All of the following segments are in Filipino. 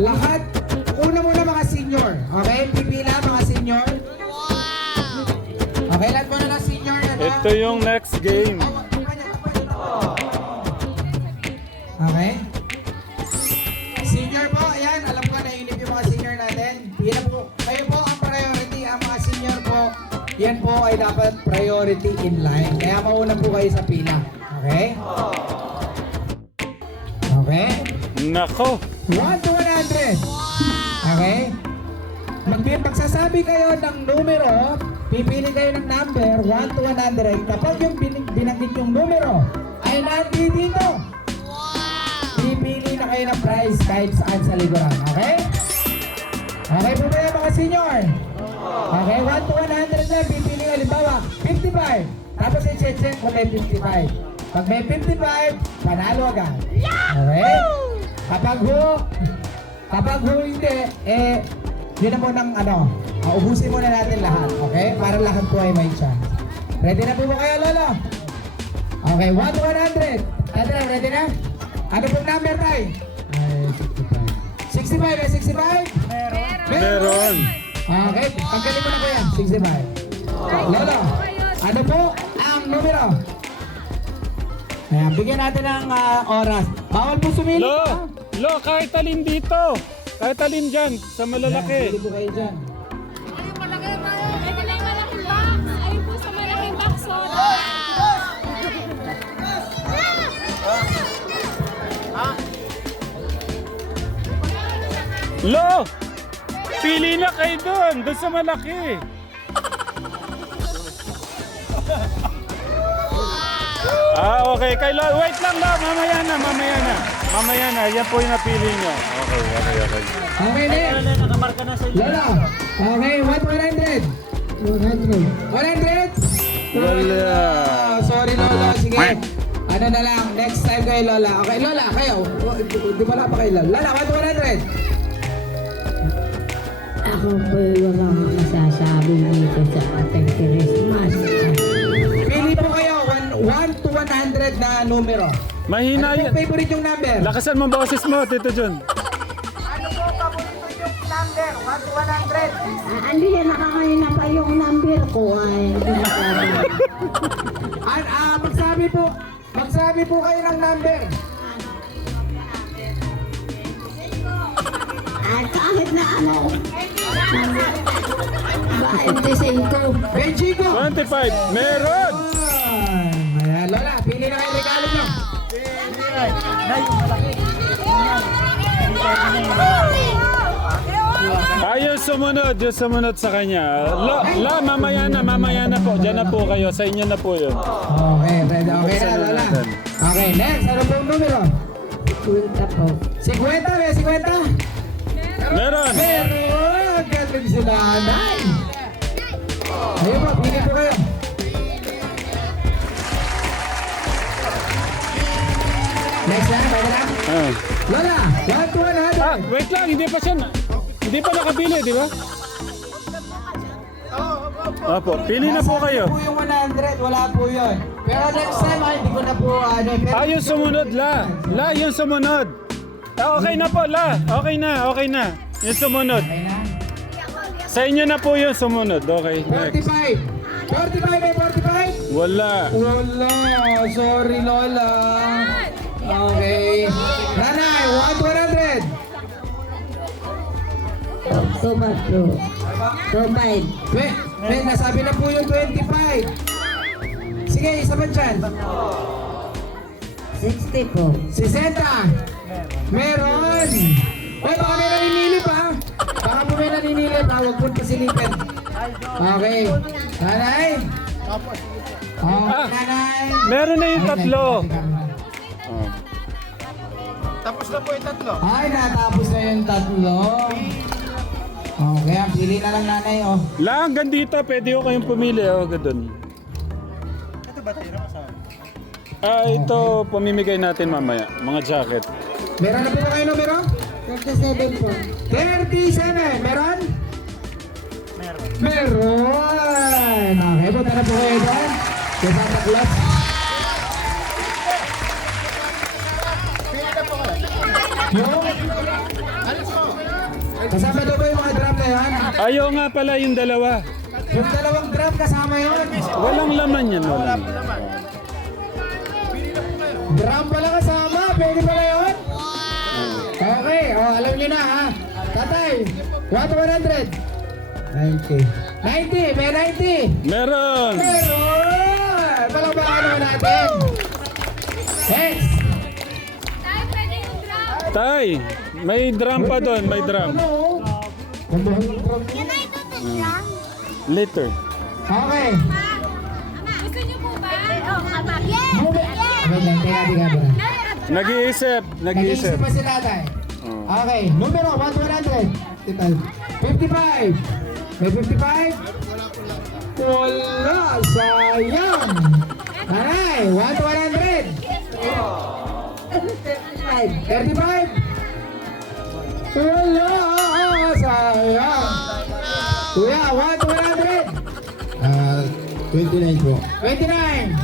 Lahat, una muna mga senior. Okay? Pipila mga senior. Okay, lahat muna ng senior. Ano? Ito yung next game. Okay? Senior po, ayan, alam ko nainip yung mga senior natin. Pila po, kayo po ang priority, ang mga senior po, yan po ay dapat priority in line. Kaya mauna po kayo sa pila. Okay? Okay? Nako. 1 to 100. Okay? Mag magsasabi kayo ng numero, pipili kayo ng number 1 to 100. Kapag yung bin binanggit yung numero ay nandito dito, pipili na kayo ng prize kahit saan sa likuran. Okay? Okay po ba yan mga senior? Okay, 1 to 100 lang, pipili ka, halimbawa, 55. Tapos i-check kung may 55. Pag may 55, panalo agad. Okay? Kapag ho, kapag ho hindi, eh, yun na po ng ano, uh, ubusin muna natin lahat, okay? Para lahat po ay may chance. Ready na po ba kayo, Lolo? Okay, 1 to 100. Tatra, ready na? Ano pong number tayo? Ay, 65. 65 eh, 65? Meron. Okay, pagkalim mo na po yan, 65. Lolo, ano po ang numero? Ayan, bigyan natin ng ah, oras. Bawal po sumili. Lo, ha? Lo, kahit alin dito. Kahit alin dyan, sa malalaki. Bili po kayo dyan. Ayun malaki tayo. Ito lang yung malaking box. Ayun po sa malaking box. oh. Lo, pili na kayo doon, doon sa malaki. Ah, okay. Kay Lo, wait lang Lo, mamaya na, mamaya na. Mamaya na, yan po yung napili niya. Okay, okay, okay. Okay, next. Lola. Okay, what 100? 100. 100? Wala. Sorry, Lola. Sige. Ano na lang, next time kayo, Lola. Okay, Lola, kayo. Di di wala pa kayo, Lola. Lola, what 100? Ako po wala akong masasabi dito sa ating Christmas. Na numero. Mahina Ano yan. po favorite yung number? Lakasan mo boses mo, Tito John. Ano po paborito yung number? 1 to 100. Ah, Hindi yan nakakanina pa yung number ko ay. An ah, magsabi po, magsabi po kayo ng number. At kahit na ano, bakit ko? Benjigo! 25, meron! Lola, pili na kayo regalo nyo. Tayo sumunod, yung sumunod sa kanya. La, la, mamaya na, mamaya na po. Diyan na po kayo, sa inyo na po yun. Okay, ready. Okay na, Lola. Okay, next. Ano pong numero? Punta po. 50, may 50. Meron! Meron! Galing si nanay. Ayun po, pili po kayo. Next na, pwede na. Ah. Lola, 1 to 100. ah, wait lang, hindi pa siya, na- hindi pa nakabili, di ba? Opo, pili na po kayo. Nasa po yung 100, wala po yun. Pero next time, ay, hindi ko na po, ano, pero... Ah, yung sumunod, la. La, yung sumunod. Ah, okay na po, la. Okay na, okay na. Yung sumunod. Okay na? Sa inyo na po yung sumunod. Okay, next. 45. 45 may 45? Wala. Wala. Sorry, Lola. Okay. Nanay, 1 to 100. Tumat po. Tumay. Wait, wait, nasabi na po yung 25. Sige, isa pa dyan. 60 po. 60. Meron. Uy, baka may naninilip ha. Baka po may naninilip ha. Huwag po pasilipin. Okay. Nanay. Oh, Ah. nanay. Meron na yung tatlo. Ay, natapos na yung tatlo. Okay, ang pili na lang nanay, oh. La, hanggang dito, pwede ko kayong pumili. O, ganun. Ah, ito, pamimigay natin mamaya. Mga jacket. Meron na po ba kayo numero? 37 po. 37. Meron? Meron. Meron. Okay, punta na po kayo dyan. Sa Santa Claus. Kasama daw ba yung mga drum na yan? Ayaw nga pala yung dalawa. Yung dalawang drum kasama yun. Walang laman yan. Walang. Drum pala kasama, pwede pala yun? Okay, oh, alam niyo na ha. Tatay, what 100? 90. 90, may 90. Meron! Meron! Tay, may drum pa doon. May drum. Niya. Yan ay ito drum. Later. Okay. Gusto niyo po ba? Oo, ama. Yes! Lang, teka, teka, teka. Nag-iisip. Nag-iisip Nag-iisip. pa si tatay. Oh. Okay, numero 1 to 100. Ito. 55. May 55? Wala, sayang. Aray, 1 to 100. 35? Wala, sayang. Kuya, 1 to 100. Ah, 29 po. 29.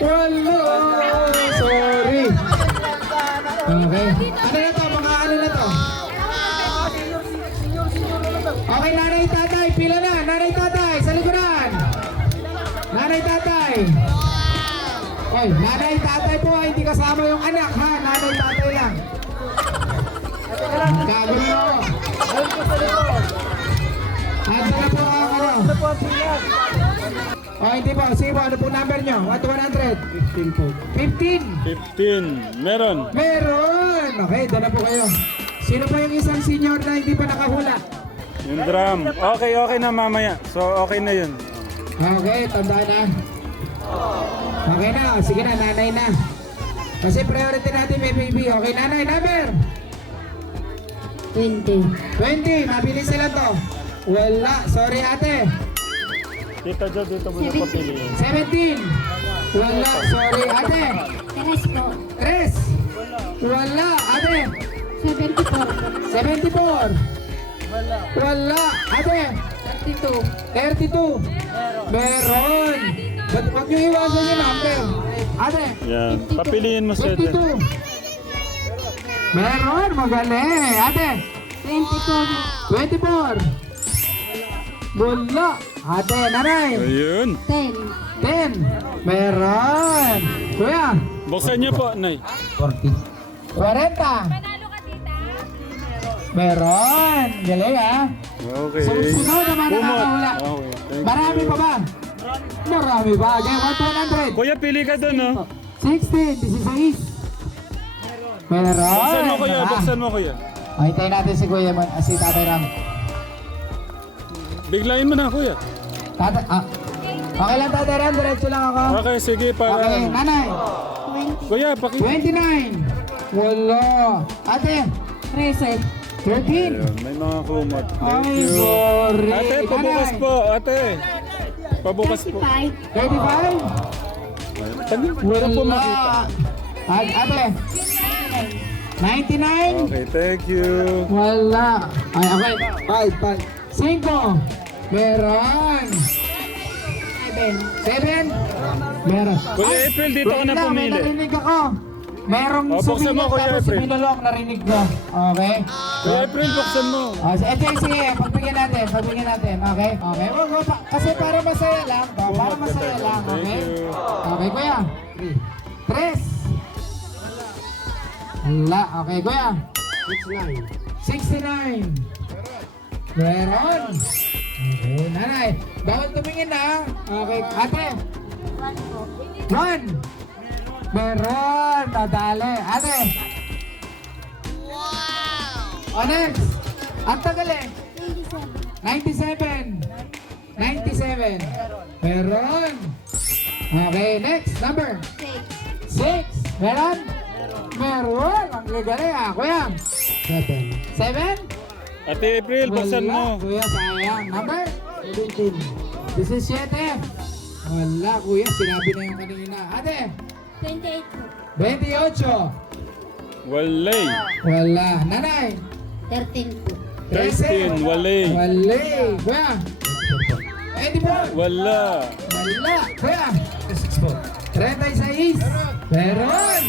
Wala, sorry. Okay. Ano na to? Mga ano na to? Okay, nanay tatay, pila na. Nanay tatay, sa likuran. Nanay tatay. Oy, nanay tatay po, hindi kasama yung anak ha. Nanay tatay lang. Kagulo. Asa na po ang ano? O, hindi po. Sige po, ano po number nyo? 1 to 100? 15 po. 15? 15. Meron. Meron! Okay, doon na po kayo. Sino po yung isang senior na hindi pa nakahula? Yung drum. Okay, okay na mamaya. So, okay na yun. Okay, tandaan na. Okay na, sige na, nanay na. Kasi priority natin may baby. Okay, nanay, number 20. 20. Mabilis sila to. Wala. Sorry, ate. Dito, dito, dito mo na papiliin. 17. Wala. Sorry, ate. Teres po. 3. Wala, ate. 74. 74. Wala. Ate. 32. 32. Meron. Ba't wag niyo iwasan yung number? Ate. Yan. Papiliin mo dyan. 22. Meron. Magaling. Ate. 24. 24. Wala. Ate, nanay. Ayun. 10. 10. Meron. Kuya. Buksan niyo po, Nay. 40. 40. Panalo ka, tita. Meron. Galing ha. Okay. Sunod naman Kumot. nakakahula. Okay. Thank Marami you. pa ba? Marami pa. Okay, 1 Kuya, pili ka doon, no? 16, 16. Meron. Buksan mo, kuya. Buksan mo, kuya. Ay, tayo natin si Kuya Man, si Tatay Ram. Biglayin mo na, kuya. Tatay, ah. Okay lang Tatay Ram, diretso lang ako. Okay, sige, para... Okay, nanay. Kuya, paki... 29. Wala. Ate. 13. 13. Ayun, may mga kumot. Thank Ay, sorry. Ate, pabukas po, ate. Pabukas po. 5. 35. Tagi, wala po makita. At, ate. 99. Okay, thank you. Wala. Ay, okay. 5, 5. 5. Meron. 7. 7. Meron. Kuya April, dito ka na pumili. narinig ako. Merong Oh, buksan mo, tapos April. sinulok, narinig ko. Okay? Kuya April, buksan mo. Oh, sige, sige, sige, pagbigyan natin, pagbigyan natin, okay? Okay, wag, wag, pa- kasi para masaya lang, oh, para masaya lang, okay? Okay, kuya. Tres. Wala, okay, kuya. 69. 69. Meron. Okay, nanay. Bawal tumingin na. Okay, ate. One. Meron. Nadali. Ate. Wow. O next. Ang tagal eh. 97. 97. Meron. Okay, next. Number. 6. Meron? Meron. Ang gagaling ah. Kuya. 7. 7? Ate April, buksan mo. Kuya, sayang. Number? 17. 17. Wala, kuya. Sinabi na yung kanina. Ate, 28 po. 28. Walay. Wala. Nanay? 13 po. 13, walay. Wala. Kuya? Eddie Paul? Wala. Wala. Kuya? 36. Meron.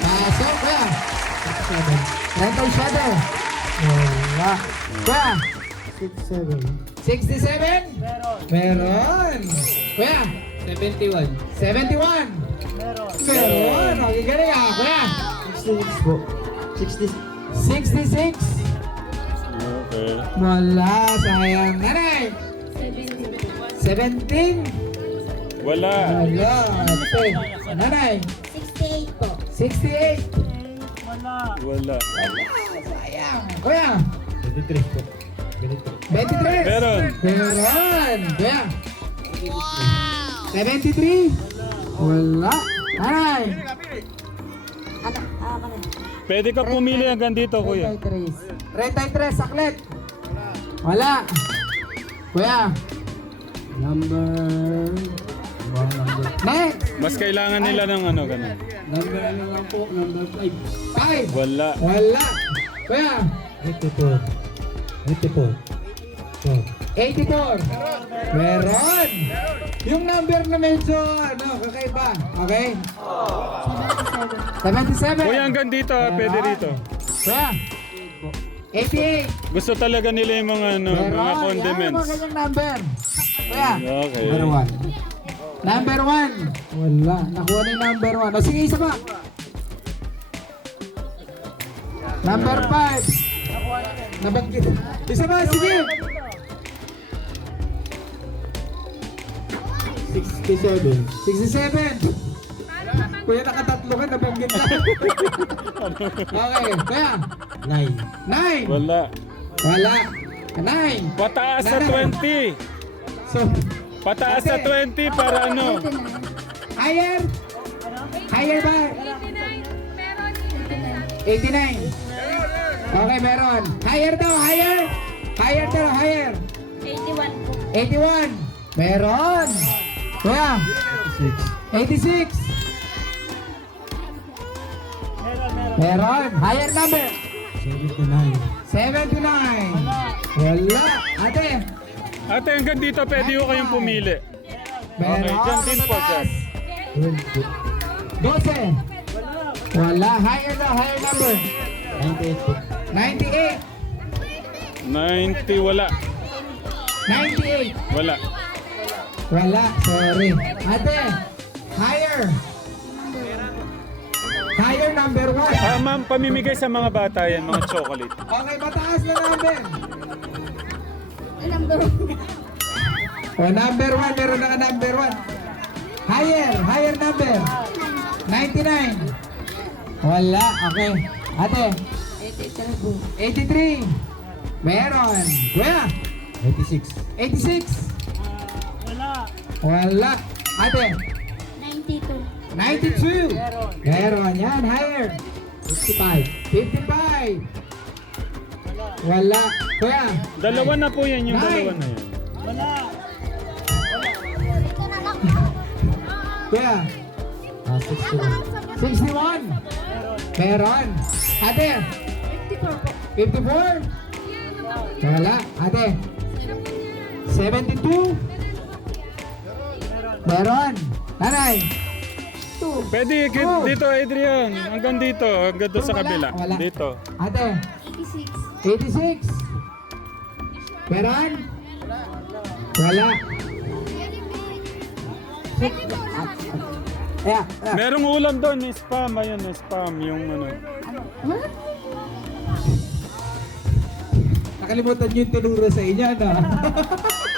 Pasok, kuya. 37. Wala. Wala. Kuya, 67. 67? Meron. Meron. Kuya, 71. 71? Meron. Meron. Okay, galing ah. Kuya, 66 po. 60. 66? Okay. Wala, sayang. Nanay, 17? Wala. Wala. Ate, nanay, 68 po. 68? Wala. Sayang. Kuya, 23 po. Ganito. 23? Meron. Meron. Kuya, 73? Wala. Nanay, Pwede ka pumili hanggang dito, kuya. 33. 33, saklit. Wala. Kuya, Number... Wrong number. next. Mas kailangan nila ng ano, ganun. Number ano lang po? Number 5. 5. Wala. Wala. Kuya, 84. 84. So, 84. Meron. Yung number na medyo, ano, kakaiba. Okay? 77. Kuya, hanggang dito, ah, pwede rito. Kuya, 88. Gusto talaga nila yung mga, ano, Meron. mga Yan yung condiments. mga ganyang number. Kuya, Okay. number 1. number 1. Wala. Nakuha na yung number 1. O sige, isa pa. Number 5. Nabanggit. Isa pa, sige. 67. 67. Kuya, nakatatlo ka, nabanggit ka. okay, kuya. 9. 9. Wala. Wala. 9. Pataas sa 20. So, Pataas sa 20 para ano. higher. Higher ba? 89. Meron. 89. Okay, meron. Higher daw, higher. Higher daw, higher. 81 po. 81. Meron. Kuya, 86. Meron. Higher number. 79. 79. Wala. Ate. Ate, hanggang dito pwede ko kayong pumili. Meron. Okay, dyan din po, dyan. 12. Wala. Higher daw, higher number. 98 po. 98. 90, wala. 98. Wala. Wala. Sorry. Ate. Higher. Higher number 1. Ah, ma'am, pamimigay sa mga bata yan, mga chocolate. Okay, mataas na number. Number O, number 1. Meron na ka number 1. Higher. Higher number. 99. Wala. Okay. Ate. 83. Meron. Kuya. 86. 86. Wala. Ate. 92. 92. Meron. Yan. Higher. 55. 55. Wala. Kuya. Dalawa na po yan, yung Nine. dalawa na yan. Kuya. Ah, 61. 61. Meron. Ate. 54 po. 54. Wala. Ate. 72. Meron. Nanay. Pwede, kit, Oh. dito Adrian. Hanggang dito, hanggang doon sa Wala, kabila. wala. Dito. Ate. 86. 86. Meron. Wala. Kaya, kaya. Merong ulam doon, yung spam. Ayun, yung spam, yung ano. Nakalimutan niyo yung tinuro sa inyo, no?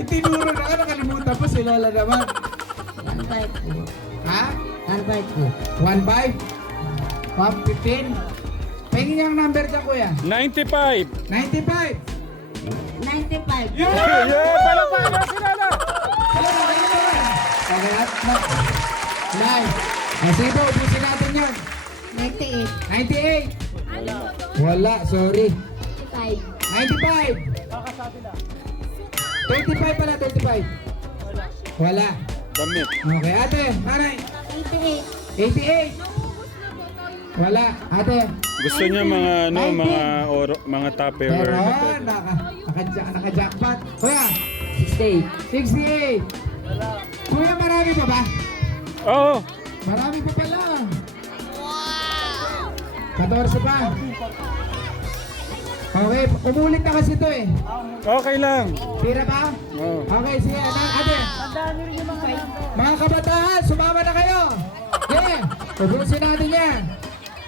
yung tinuro na ka, nakalimutan po si Lola naman. 1.5 po. Ha? 1.5 po. 1.5? 1.15? Pahingin niyo ang number dyan, kuya. 95! 95! 95. Yeah! Yeah! Palapala sila na! Hello, kayo naman. Okay, at na. Nine. Ah, sige po, ubusin natin yun. 98. 98. Wala, sorry. 5. 95. 35 pala, 35. Wala. Damit. Okay, ate, nanay. 88. 88. Wala, ate. Gusto niya mga ano, mga oro, mga tupperware. na Meron, pwede. naka, naka, naka-jackpot. Kuya, 68. 68. Kuya, marami pa ba? Oo! Marami pa pala. Wow! 14 pa. Okay, umulit na kasi ito eh. Okay lang. Tira ba? Oh. Okay, sige. Ano, ate? Mga kabataan, sumama na kayo. Yeah, tubusin natin yan.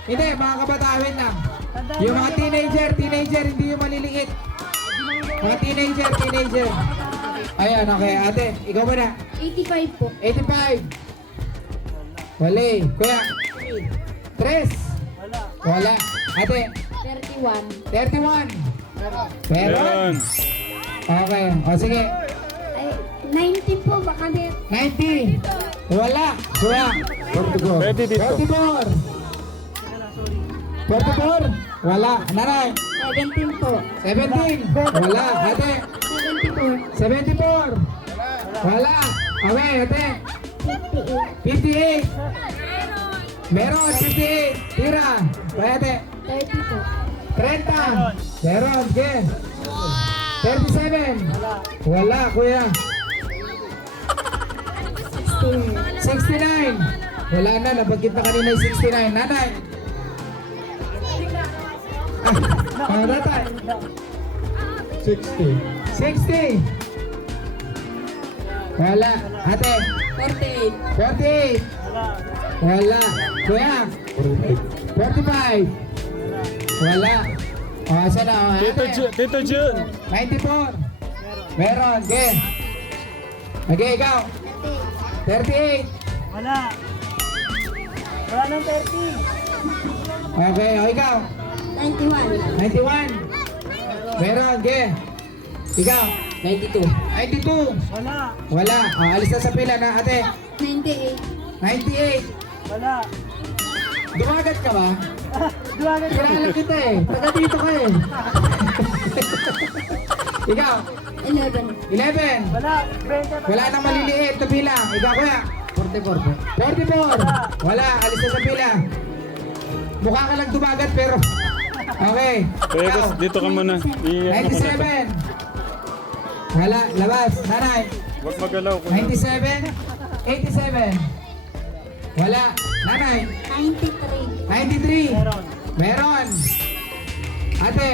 Hindi, mga kabataan, wait lang. Yung mga teenager, teenager, hindi yung maliliit. Mga teenager, teenager. Ayan, okay. Ate, ikaw muna. 85 po. 85. Wali. Kuya. Tres. Wala. Ate, 31. 31. Meron? Okay. O sige. Ay, 90 po. Baka may 90. Wala. Kuya. 44. Pwede dito. 44. 44. Wala. Nanay. 17 po. 17. Wala. Ate. 74. 74. Wala. Okay, ate. 58. 58. Meron. 58. Tira. Kaya ate. 30 po. 30. Meron. Sige. 37. Wala, kuya. 69. Wala na, nabagit na kanina yung 69. Nanay. Ah, oh, tatay. 60. 60. Wala. Ate. 48. 48. Wala. Kuya. 45. 45. Wala. O, asa na? O, Tito. Ju Tito Jun. 94. Meron. Okay. Okay, ikaw. 38. Wala. Wala ng 30. Okay, o ikaw. 91. 91. Meron. Okay. Ikaw. 92. 92. Wala. Wala. O, alis na sa pila na ate. 98. 98. Wala. Dumagat ka ba? Kilala kita eh. Taga dito ka eh. ikaw. 11. 11. Wala. 20 pa. Wala nang maliliit na bilang. Ikaw kuya. 44 po. 44. Wala. Alis na sa pila. Mukha ka lang dumagat pero... Okay. Ikaw. Dito ka muna. I- ano ko na to. 97. Wala. Labas. Nanay. Huwag magalaw. kuya. 97. 87. Wala. Nanay. 93. 93. Meron. Meron. Ate.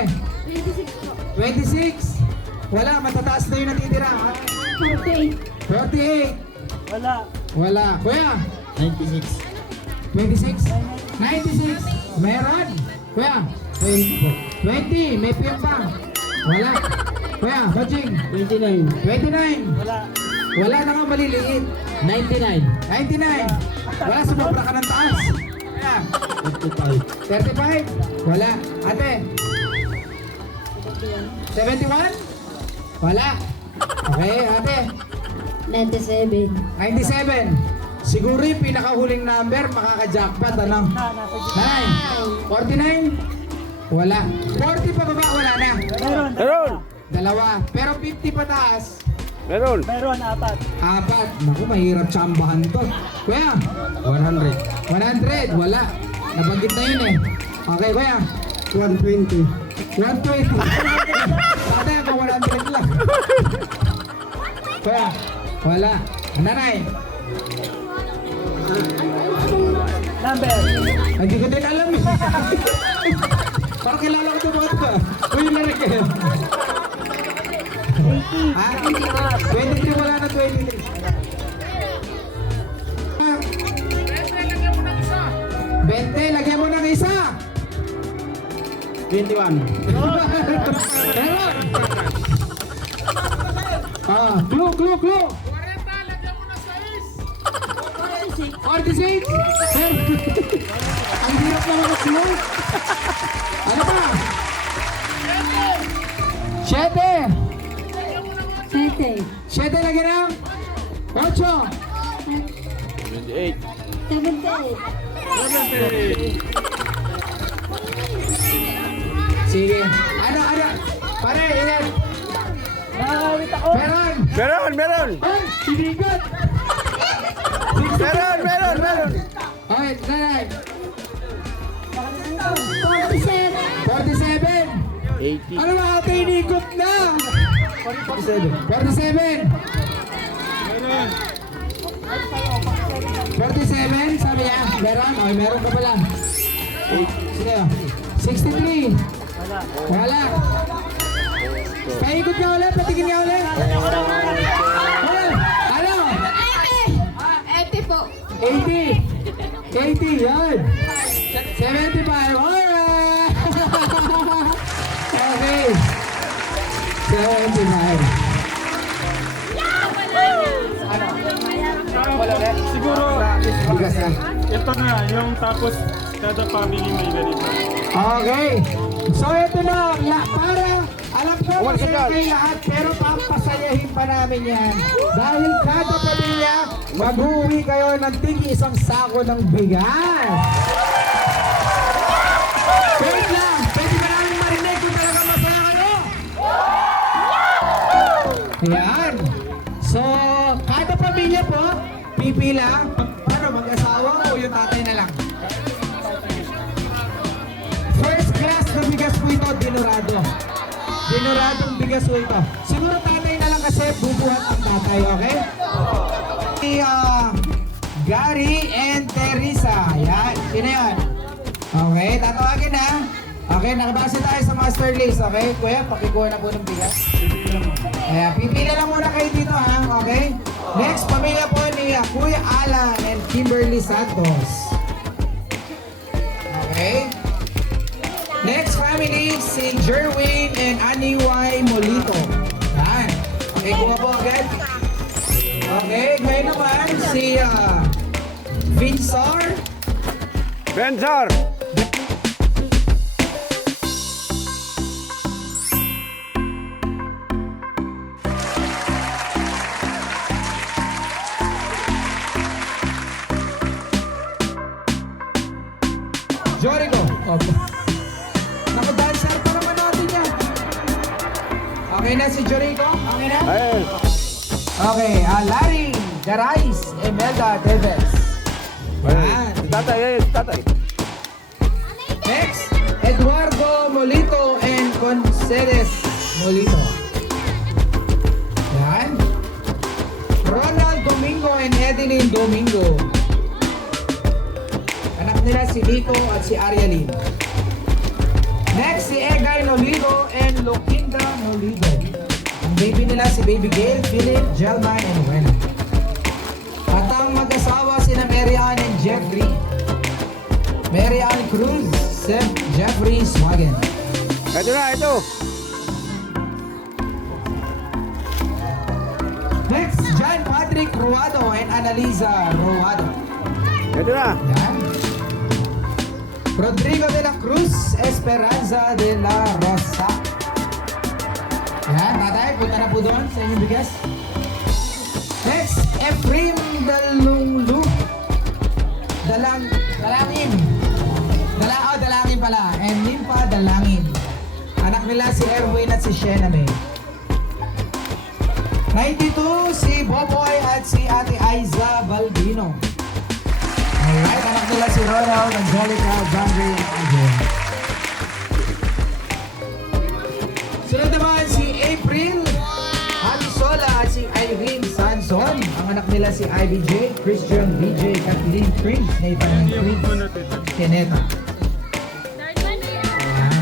26 po. 26. Wala. Matataas na yung natitira. 48. 48. Wala. Wala. Kuya. 96. 26. 96. Meron. Kuya. 20 po. 20. May piyang pa. Wala. Kuya. Bajing. 29. 29. Wala. Wala na nga maliliit. 99. 99. Wala. Sumobra ka ng taas. 55. 35. Wala. Ate. 71. Wala. Okay, ate. 97. 97. Siguro yung pinakahuling number, makaka-jackpot, ano? Na, nasa 9. 49? Wala. 40 pa baba, wala na. Meron. Meron. Dalawa. Pero 50 pataas, Meron. Meron. Apat. apat. Naku, mahirap tsambahan to. Kuya, 100. 100. Wala. Nabanggit na yun eh. Okay, kuya. 120. 120. Tatay ako 100 lang. kuya, wala. Nanay, Number. hindi ko din alam. Parang kilala ko ito mga ito. Uy, narik eh. Ha? 23 wala na 23. Bente, lagyan mo ng isa. 21. Meron. Ah, clue, clue, clue. 46. Sir, ang hirap naman ng clue. Ano pa? 7. 7. 7 lagi ng 8. 28. 78. Sige. Ano, ano? Pare, ilan? Nakakawit ako. Meron. Meron, meron. Ay, sinigot. Meron, meron, meron. Okay, nanay. 47. 47. 80. Ano na ate, inigot na. 47. 47. 47, sabi niya. Meron? Okay, meron ka pala. Sige. 63. Wala. Paikot ka ulit, patigin ka ulit. Oh, ano? Ete po. 80. 80, yan. 75, alright. okay. 75. Siguro, Bigas na. ito na, yung tapos kada family may ganito. Okay. So ito na, la, para alam ko masaya kayo lahat pero pampasayahin pa namin yan. Dahil kada pamilya, mag-uwi kayo ng tigi isang sako ng bigas. Yan. So, kada pamilya po, pipila, paano mag-asawa o yung tatay na lang? First class na bigas po ito, dinurado. Dinuradong bigas po ito. Siguro tatay na lang kasi bubuhat ang tatay, okay? Si ah, Gary and Teresa. Yan. Sino yan? Okay, tatawagin na. Okay, nakabase tayo sa master list, okay? Kuya, pakikuha na po ng bigas. Kaya pipila lang muna kayo dito ha, okay? Next, pamilya po ni ah, Kuya Alan and Kimberly Santos. Okay? Next family, si Jerwin and Annie Y. Molito. Yan. Okay, kuha po agad. Okay, ngayon naman si uh, Vinsar. Benzar! Okay na si Jorico? Okay na? Ayun. Okay, uh, Larry, Garais, Emelda Teves. Yan. Tatay, ayun, tatay. Next, Eduardo Molito and Concedes Molito. Yan. Ronald Domingo and Edeline Domingo. Anak nila si Nico at si Arialyn. Next, si Egay Nolido and Lokinda Nolido. Baby nila si Baby Gail, Philip, Jelman, and Wena. At ang mag-asawa si na Mary Ann and Jeffrey. Mary Ann Cruz, Seth Jeffrey Swagen. Ito na, ito. Next, John Patrick Ruado and Annalisa Ruado. Ito na. Yan. Rodrigo de la Cruz Esperanza de la Rosa. Yan, tatay, punta na po doon sa inyong bigas. Next, Efraim Dalunglu. Dalang, dalangin. Dala, oh, dalangin pala. And Limpa Dalangin. Anak nila si Erwin at si Shena May. 92, si Boboy at si Ate Aiza Balbino. Alright, anak nila si Ronald, Angelica, Zandri, and Angel. Sunod naman Irene Sanson. Ang anak nila si Ivy J, Christian BJ, Kathleen Prince, Nathan Prince, Keneta.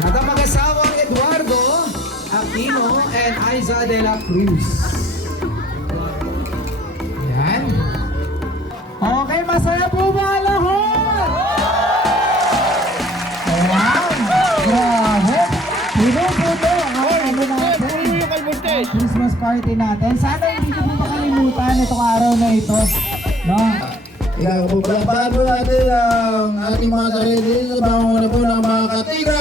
At ang mag-asawang Eduardo, Aquino, and Aiza de la Cruz. Yan. Okay, masaya po ba party natin. Sana hindi niyo po makalimutan itong araw na ito. No? Kaya po, palakpakan po natin ang ating mga sarili sa pangunguna po ng mga katiga